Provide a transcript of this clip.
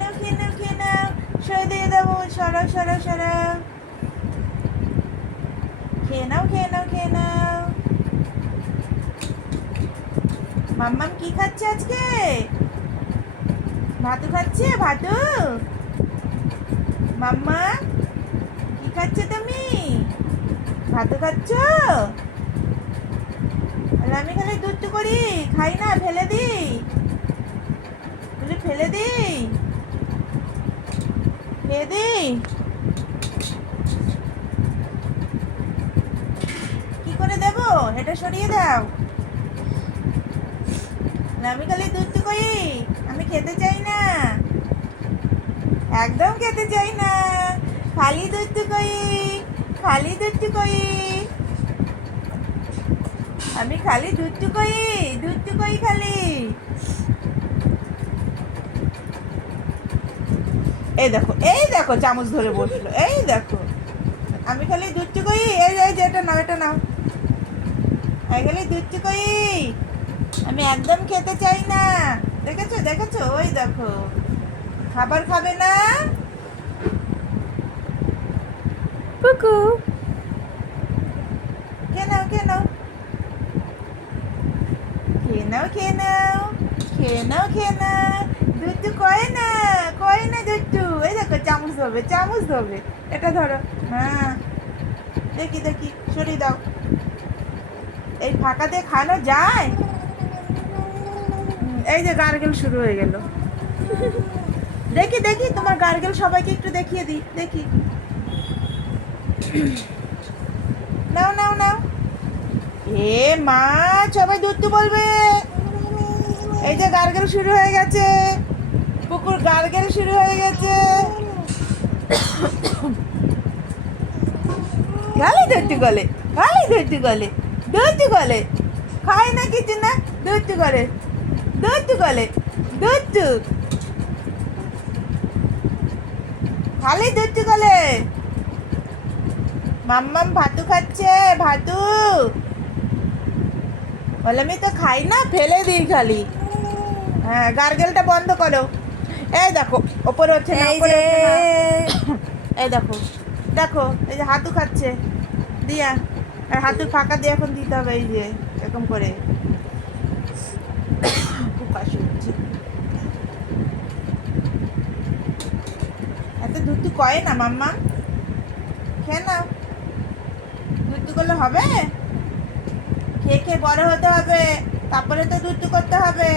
নাও খেয়ে নাও খেয়ে নাও দিয়ে দেবো সরাও সরাও সরাও খেয়ে নাও খেয়ে মাম্মাম কি খাচ্ছে আজকে? ভাতু খাচ্ছে? ভাতু? মাম্মা কি খাচ্ছে তুমি? ভাতু খাচ্ছ? আমি খালি দুধ করি, খাই না, ফেলে দিই। ফেলে দিই। খেয়ে দিই কি করে দেব? এটা সরিয়ে দাও। আমি খালি দুধ করি আমি খেতে চাই না। একদম খেতে চাই না। খালি দুধ কই? খালি দুধ কই? আমি খালি দুধ কই? দুধ কই খালি? এই দেখো এই দেখো চামচ ধরে বসল এই দেখো। আমি খালি দুধ কই এই এই যে এটা নাও এটা নাও। আমি খালি দুধ কই আমি একদম খেতে চাই না। দেখেছ দেখেছ? ওই দেখো। খাবার খাবে না? পুকু খেয়ে নাও খেয়ে নাও। খেয়ে নাও খেয়ে নাও খেয়ে নাও খেয়ে নাও। দুধ কয় না কয় না দুধ এই দেখো, চামচ ধরবে চামচ ধরবে। এটা ধরো। হ্যাঁ। দেখি দেখি সরিয়ে দাও। এই ফাঁকাতে খানো যায়? এই যে গার্গেল শুরু হয়ে গেল। দেখি দেখি, তোমার গার্গেল সবাইকে একটু দেখিয়ে দিই। দেখি। নাও নাও নাও। এ মা, সবাই দুধ বলবে। এই যে গার্গেল শুরু হয়ে গেছে। কুকুর গার্গেল শুরু হয়ে গেছে। গালি ধরতে গলে, গালি ধরতে গলে ধরতে গলে। খায় না কিছু না, ধরতে গলে ধরতে গলে, ধরতু। খালি ধরতে গলে। মাম্মাম ভাতু খাচ্ছে, ভাতু। বলে, আমি তো খাই না, ফেলে দিই খালি। হ্যাঁ গার্গেলটা বন্ধ করো। এই দেখো ওপরে হচ্ছে না না। এই দেখো দেখো এই যে হাতু খাচ্ছে। দিয়া আর হাতু ফাঁকা দিয়ে এখন দিতে হবে এই যে এরকম করে। খুব কাশি হচ্ছে। এত দুধ কয় না মাম্মা? খেয়ে নাও। দুধ করলে হবে। খেয়ে খেয়ে বড় হতে হবে। তারপরে তো দুধ করতে হবে।